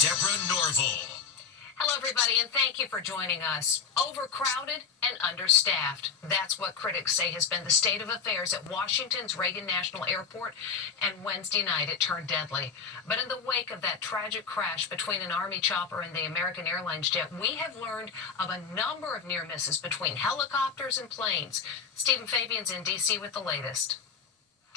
Deborah Norville. Hello, everybody, and thank you for joining us. Overcrowded and understaffed. That's what critics say has been the state of affairs at Washington's Reagan National Airport, and Wednesday night it turned deadly. But in the wake of that tragic crash between an Army chopper and the American Airlines jet, we have learned of a number of near misses between helicopters and planes. Stephen Fabian's in D.C. with the latest.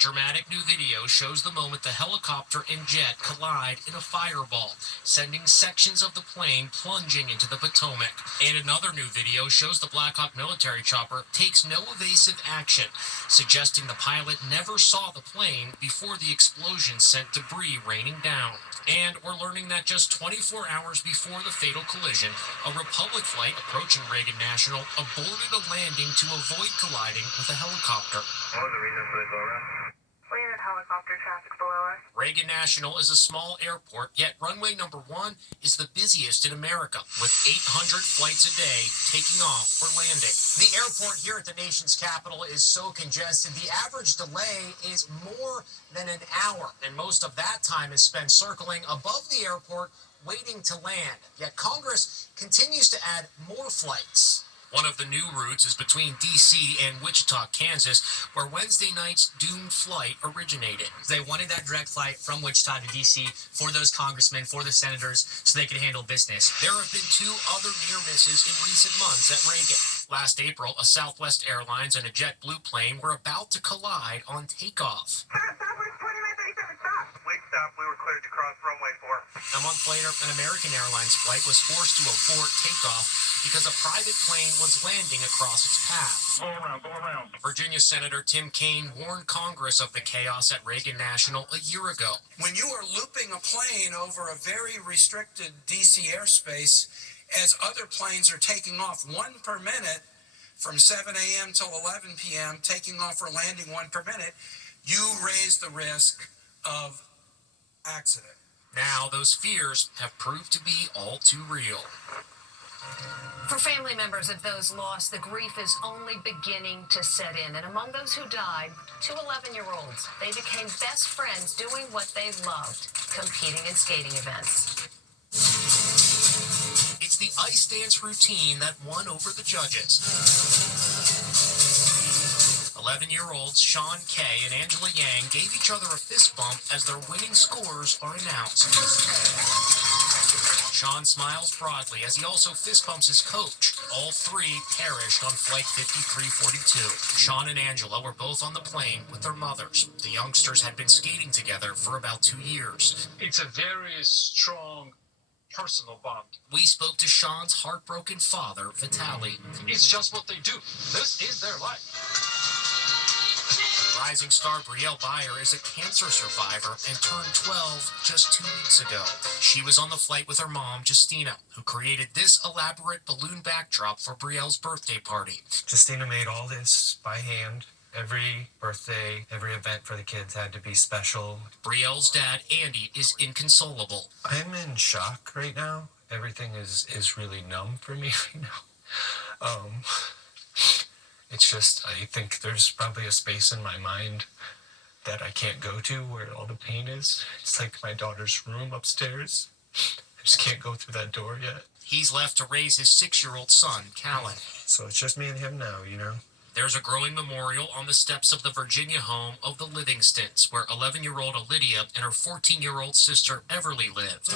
Dramatic new video shows the moment the helicopter and jet collide in a fireball, sending sections of the plane plunging into the Potomac. And another new video shows the Black Hawk military chopper takes no evasive action, suggesting the pilot never saw the plane before the explosion sent debris raining down. And we're learning that just 24 hours before the fatal collision, a Republic flight approaching Reagan National aborted a landing to avoid colliding with a helicopter. What was the reason for the go-around? We had helicopter traffic below us. Reagan National is a small airport, yet runway number 1 is the busiest in America, with 800 flights a day taking off or landing. The airport here at the nation's capital is so congested, the average delay is more than an hour, and most of that time is spent circling above the airport waiting to land. Yet Congress continues to add more flights. One of the new routes is between D.C. and Wichita, Kansas, where Wednesday night's doomed flight originated. They wanted that direct flight from Wichita to D.C. for those congressmen, for the senators, so they could handle business. There have been 2 other near misses in recent months at Reagan. Last April, a Southwest Airlines and a JetBlue plane were about to collide on takeoff. Wait, stop. We were cleared to cross runway 4. A month later, an American Airlines flight was forced to abort takeoff because a private plane was landing across its path. Go around. Virginia Senator Tim Kaine warned Congress of the chaos at Reagan National a year ago. When you are looping a plane over a very restricted D.C. airspace, as other planes are taking off 1 per minute from 7 a.m. till 11 p.m., taking off or landing 1 per minute, you raise the risk of accident. Now, those fears have proved to be all too real. For family members of those lost, the grief is only beginning to set in. And among those who died, 2 11-year-olds. They became best friends doing what they loved, competing in skating events. It's the ice dance routine that won over the judges. 11-year-olds Sean Kay and Angela Yang gave each other a fist bump as their winning scores are announced. Sean smiles broadly as he also fist bumps his coach. All 3 perished on Flight 5342. Sean and Angela were both on the plane with their mothers. The youngsters had been skating together for about 2 years. It's a very strong personal bond. We spoke to Sean's heartbroken father, Vitaly. It's just what they do. This is their life. Rising star Brielle Byer is a cancer survivor and turned 12 just 2 weeks ago. She was on the flight with her mom, Justina, who created this elaborate balloon backdrop for Brielle's birthday party. Justina made all this by hand. Every birthday, every event for the kids had to be special. Brielle's dad, Andy, is inconsolable. I'm in shock right now. Everything is really numb for me right now. It's just, I think there's probably a space in my mind that I can't go to where all the pain is. It's like my daughter's room upstairs. I just can't go through that door yet. He's left to raise his 6-year-old son, Callan. So it's just me and him now, you know? There's a growing memorial on the steps of the Virginia home of the Livingstons, where 11-year-old Lydia and her 14-year-old sister, Everly, lived.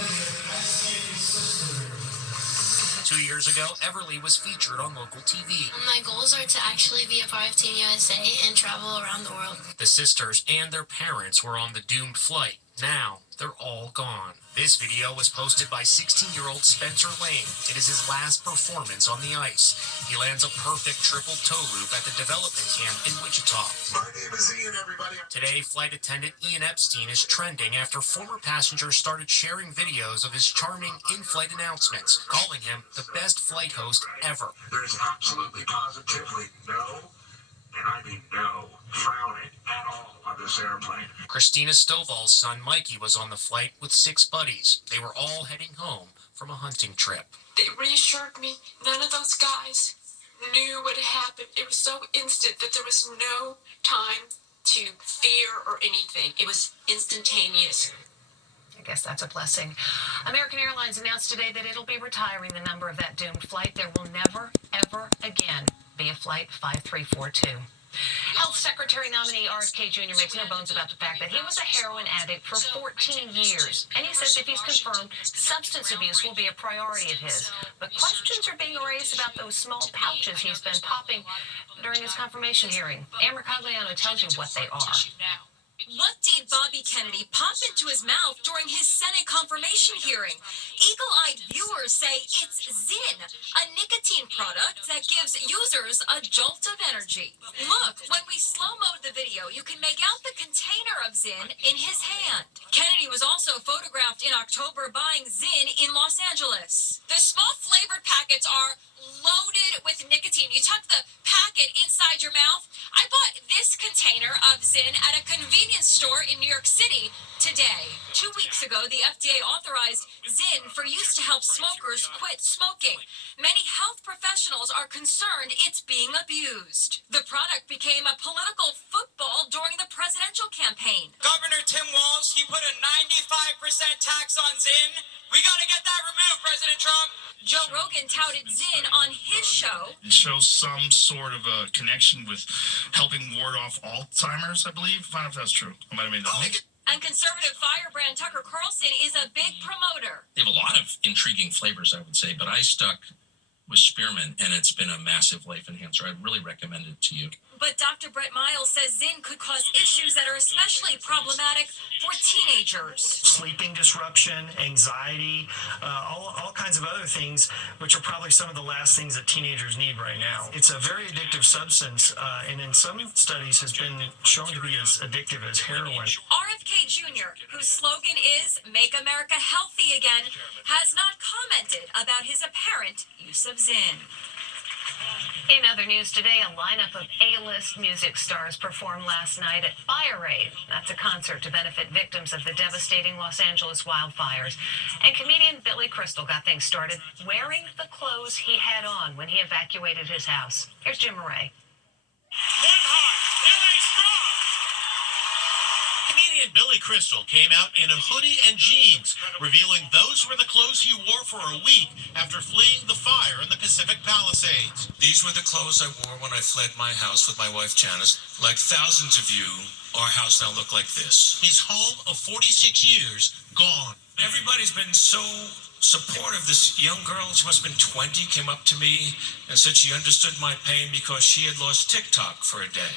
2 years ago, Everly was featured on local TV. My goals are to actually be a part of Team USA and travel around the world. The sisters and their parents were on the doomed flight. Now, they're all gone. This video was posted by 16-year-old Spencer Lane. It is his last performance on the ice. He lands a perfect triple toe loop at the development camp in Wichita. My name is Ian, everybody. Today, flight attendant Ian Epstein is trending after former passengers started sharing videos of his charming in-flight announcements, calling him the best flight host ever. There's absolutely positively no, and I mean no, frowning at all on this airplane. Christina Stovall's son Mikey was on the flight with 6 buddies. They were all heading home from a hunting trip. They reassured me none of those guys knew what had happened. It was so instant that there was no time to fear or anything. It was instantaneous. guess that's a blessing. American Airlines announced today that it'll be retiring the number of that doomed flight. There will never, ever again be a Flight 5342. Health Secretary nominee RFK Jr. makes no bones about the fact that he was a heroin addict for 14 years. And he says if he's confirmed, substance abuse will be a priority of his. But questions are being raised about those small pouches he's been popping during his confirmation hearing. Ann Mercogliano tells you what they are. What did Bobby Kennedy pop into his mouth during his Senate confirmation hearing? Eagle-eyed viewers say it's Zyn, a nicotine product that gives users a jolt of energy. Look, when we slow-mo the video, you can make out the container of Zyn in his hand. Kennedy was also photographed in October buying Zyn in Los Angeles. The small flavored packets are loaded with nicotine. You tuck the packet inside your mouth. I bought this container of Zyn at a convenience store in New York City today. 2 weeks ago, the FDA authorized Zyn for use to help smokers quit smoking. Many health professionals are concerned it's being abused. The product became a political football during the presidential campaign. Governor Tim Walz, he put a 95% tax on Zyn. We gotta get that removed, President Trump. Joe Rogan touted Zyn on his show. It shows some sort of a connection with helping ward off Alzheimer's, I believe. I don't know if that's true. I might have made that. And conservative firebrand Tucker Carlson is a big promoter. They have a lot of intriguing flavors, I would say, but I stuck with spearmint, and it's been a massive life enhancer. I'd really recommend it to you. But Dr. Brett Miles says Zyn could cause issues that are especially problematic for teenagers. Sleeping disruption, anxiety, all kinds of other things, which are probably some of the last things that teenagers need right now. It's a very addictive substance, and in some studies has been shown to be as addictive as heroin. RFK Jr., whose slogan is Make America Healthy Again, has not commented about his apparent use of Zyn. In other news today, a lineup of A-list music stars performed last night at Fire Aid. That's a concert to benefit victims of the devastating Los Angeles wildfires. And comedian Billy Crystal got things started wearing the clothes he had on when he evacuated his house. Here's Jim Murray. Comedian Billy Crystal came out in a hoodie and jeans, revealing those were the clothes he wore for a week after fleeing the fire in the Pacific Palisades. These were the clothes I wore when I fled my house with my wife Janice. Like thousands of you, our house now looked like this. His home of 46 years gone. Everybody's been so supportive. This young girl, she must have been 20, came up to me and said she understood my pain because she had lost TikTok for a day.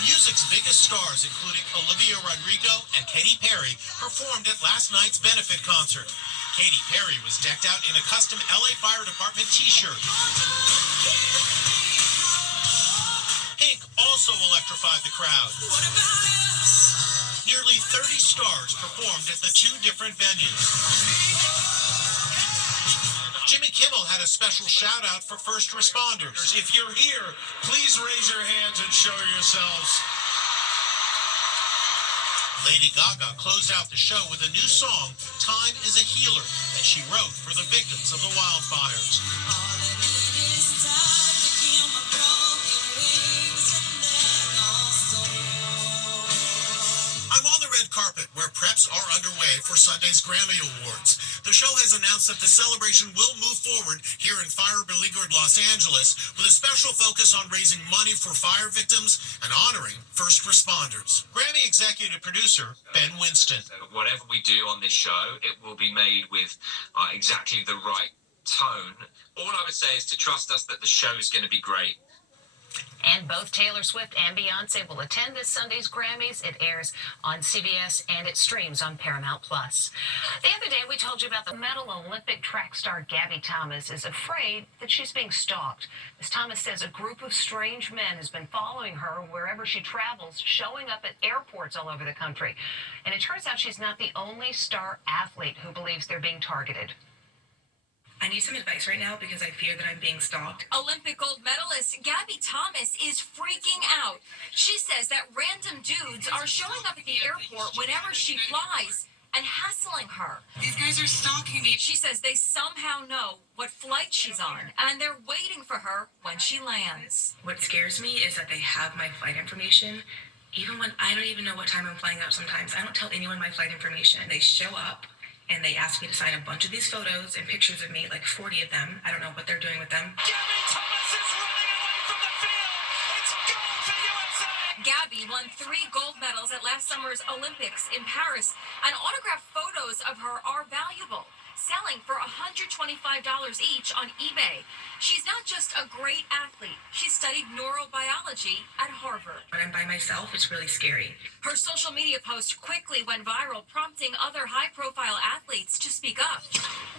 Music's biggest stars, including Olivia Rodrigo and Katy Perry, performed at last night's benefit concert. Katy Perry was decked out in a custom LA Fire Department t-shirt. Pink also electrified the crowd. Nearly 30 stars performed at the two different venues. Jimmy Kimmel had a special shout-out for first responders. If you're here, please raise your hands and show yourselves. Lady Gaga closed out the show with a new song, Time is a Healer, that she wrote for the victims of the wildfires. I'm on the red carpet where preps are underway for Sunday's Grammy Awards. The show has announced that the celebration will move forward here in fire-beleaguered Los Angeles with a special focus on raising money for fire victims and honoring first responders. Grammy executive producer Ben Winston. Whatever we do on this show, it will be made with exactly the right tone. All I would say is to trust us that the show is going to be great. And both Taylor Swift and Beyonce will attend this Sunday's Grammys. It airs on CBS and it streams on Paramount+. The other day, we told you about the medal Olympic track star Gabby Thomas is afraid that she's being stalked. Ms. Thomas says a group of strange men has been following her wherever she travels, showing up at airports all over the country. And it turns out she's not the only star athlete who believes they're being targeted. I need some advice right now because I fear that I'm being stalked. Olympic gold medalist Gabby Thomas is freaking out. She says that random dudes are showing up at the airport whenever she flies and hassling her. These guys are stalking me. She says they somehow know what flight she's on and they're waiting for her when she lands. What scares me is that they have my flight information Even when I don't even know what time I'm flying out sometimes, I don't tell anyone my flight information. They show up and they ask me to sign a bunch of these photos and pictures of me, like 40 of them. I don't know what they're doing with them. Gabby Thomas is running away from the field. It's gold for USA. Gabby won 3 gold medals at last summer's Olympics in Paris, and autographed photos of her are valuable, selling for $125 each on eBay. She's not just a great athlete. She studied neurobiology at Harvard. When I'm by myself, it's really scary. Her social media post quickly went viral, prompting other high-profile athletes to speak up.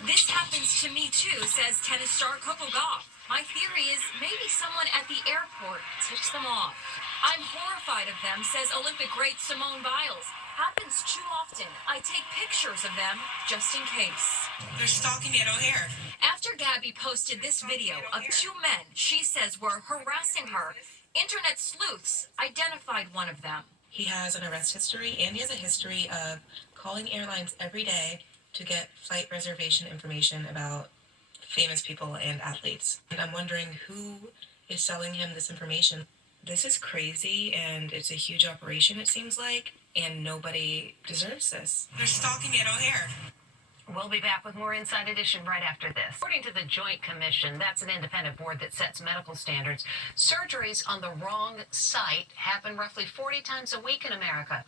This happens to me too, says tennis star Coco Gauff. My theory is maybe someone at the airport tips them off. I'm horrified of them, says Olympic great Simone Biles. Happens too often. I take pictures of them just in case. They're stalking me at O'Hare. After Gabby posted this video of 2 men she says were harassing her, internet sleuths identified one of them. He has an arrest history, and he has a history of calling airlines every day to get flight reservation information about famous people and athletes. And I'm wondering who is selling him this information. This is crazy, and it's a huge operation, it seems like, and nobody deserves this. They're stalking me at O'Hare. We'll be back with more Inside Edition right after this. According to the Joint Commission, that's an independent board that sets medical standards, surgeries on the wrong site happen roughly 40 times a week in America.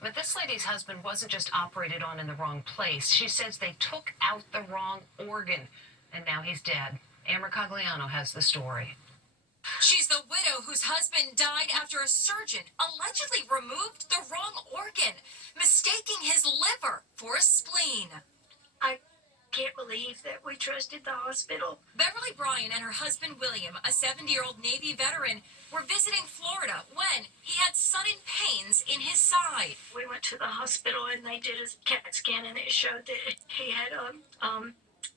But this lady's husband wasn't just operated on in the wrong place. She says they took out the wrong organ, and now he's dead. Amber Cogliano has the story. She's the widow whose husband died after a surgeon allegedly removed the wrong organ, mistaking his liver for a spleen. I can't believe that we trusted the hospital. Beverly Bryan and her husband William, a 70-year-old Navy veteran, were visiting Florida when he had sudden pains in his side. We went to the hospital and they did a CAT scan and it showed that he had a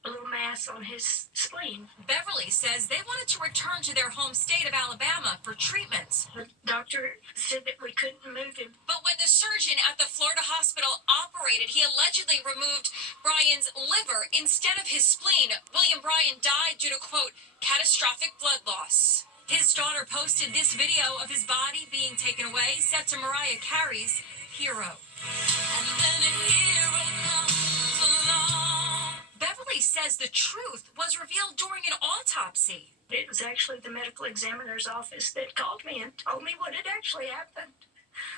little mass on his spleen. Beverly says they wanted to return to their home state of Alabama for treatments. The doctor said that we couldn't move him. But when the surgeon at the Florida hospital operated, he allegedly removed Bryan's liver instead of his spleen. William Bryan died due to, quote, catastrophic blood loss. His daughter posted this video of his body being taken away, set to Mariah Carey's Hero. And then a hero comes along. Beverly says the truth was revealed during an autopsy. It was actually the medical examiner's office that called me and told me what had actually happened.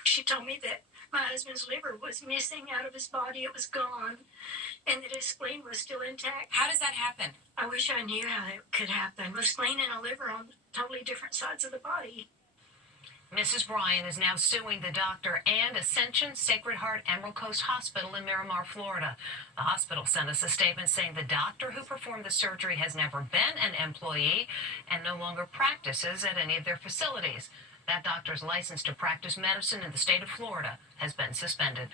She told me that my husband's liver was missing out of his body. It was gone. And that his spleen was still intact. How does that happen? I wish I knew how it could happen. A spleen and a liver on totally different sides of the body. Mrs. Bryan is now suing the doctor and Ascension Sacred Heart Emerald Coast Hospital in Miramar, Florida. The hospital sent us a statement saying the doctor who performed the surgery has never been an employee and no longer practices at any of their facilities. That doctor's license to practice medicine in the state of Florida has been suspended.